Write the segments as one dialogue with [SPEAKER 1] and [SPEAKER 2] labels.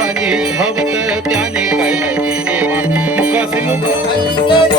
[SPEAKER 1] आदेश हवत त्याने काय मुखासे मुख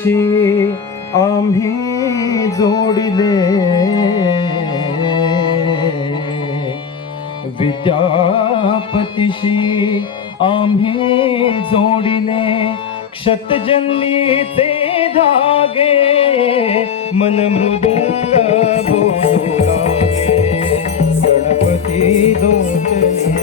[SPEAKER 2] शी आम्ही जोडिले विद्यापतीशी आम्ही जोडिले ते धागे मन मृदुंग बोलू लागे गणपती दोचले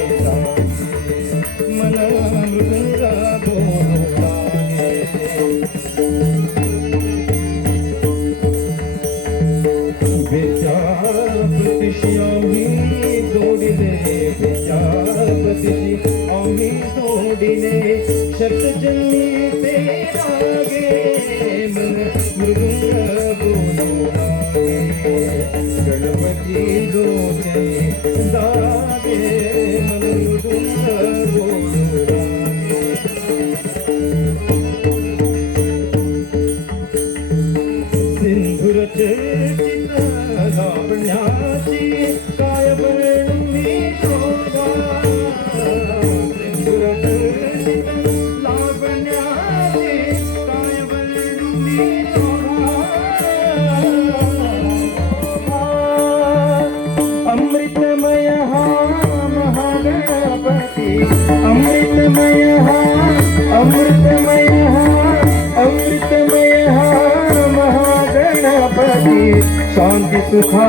[SPEAKER 2] शांति सुखा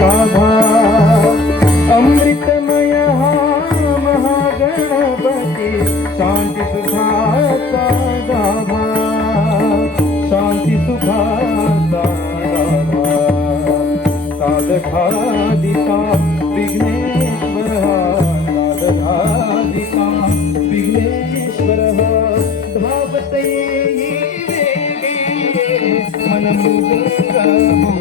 [SPEAKER 2] गाधा अमृतमय हाँ, महागणपति शांति सुखाय गाधा शांति सुखाय विघ्नेश्वर विघ्नेश्वरः हाँ, साधकादिता विघ्नेश्वरः हाँ। धावतये मनमुद्र love.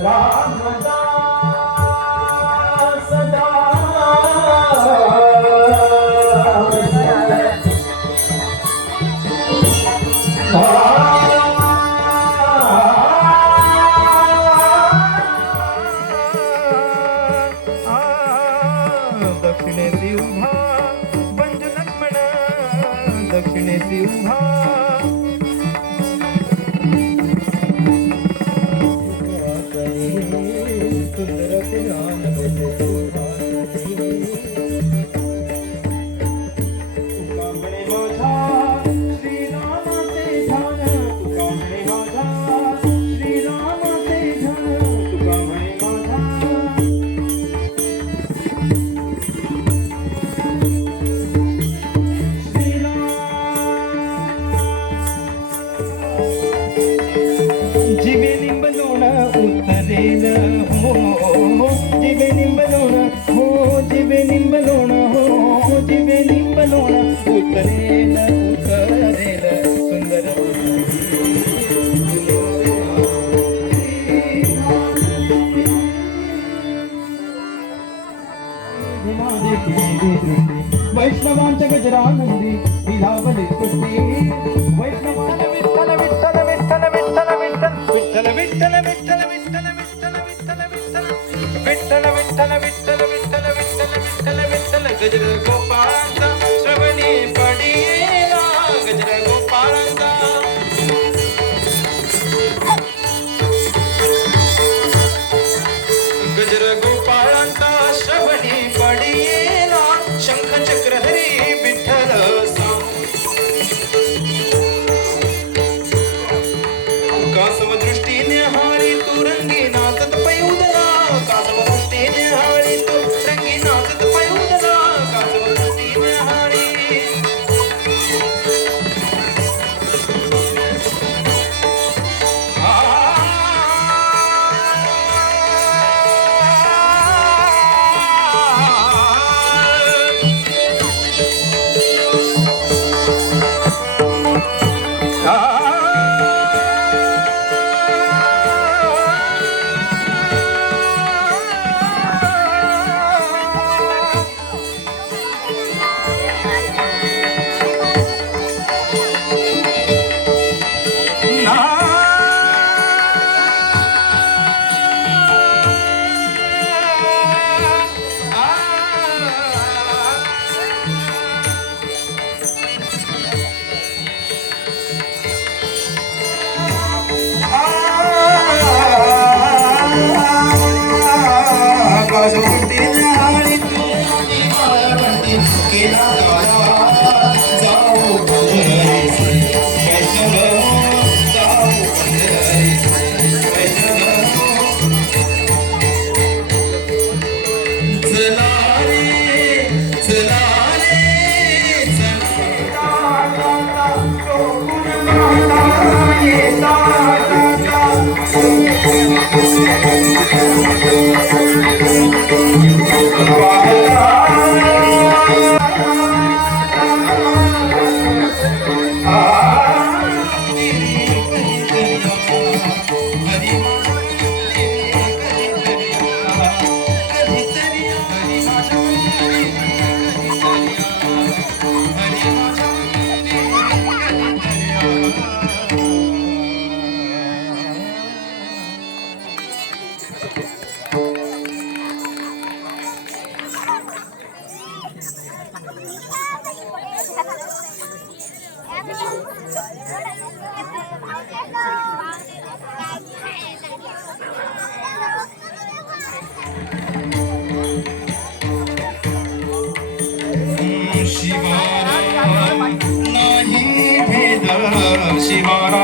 [SPEAKER 2] Ram Ram Ram
[SPEAKER 3] ஆடி ஆடி கேளாத on.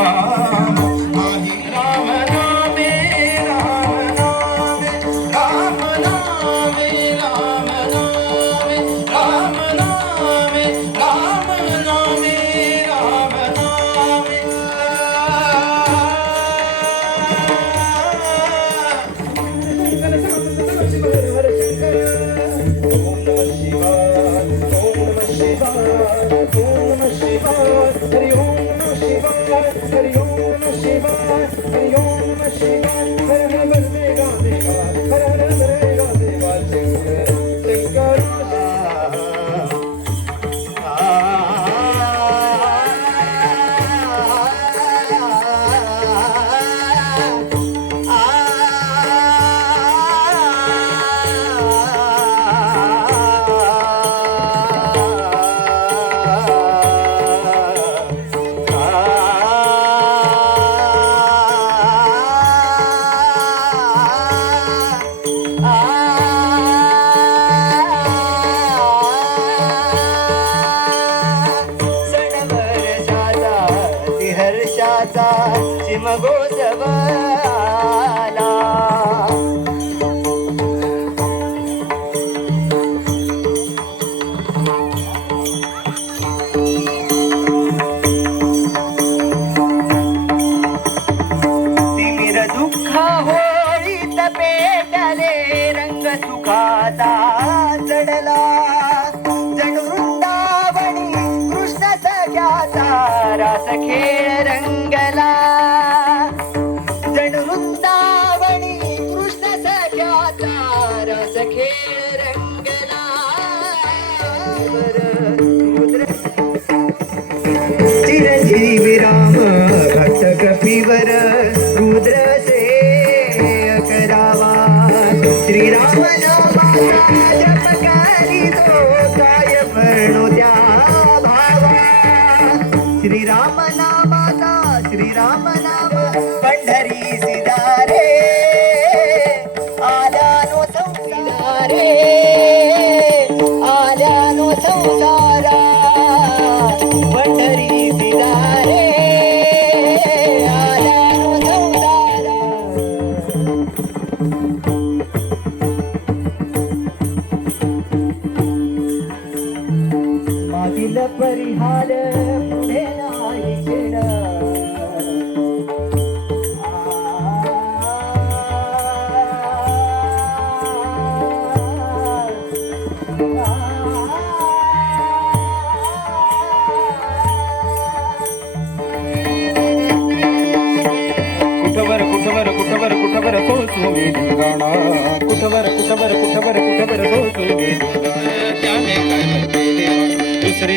[SPEAKER 3] Hare Om Namah Shivaya, Om Namah Shivaya, Hare. Namah கேளரங்க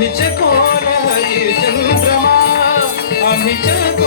[SPEAKER 4] नीचे कोना ये जूल्रमा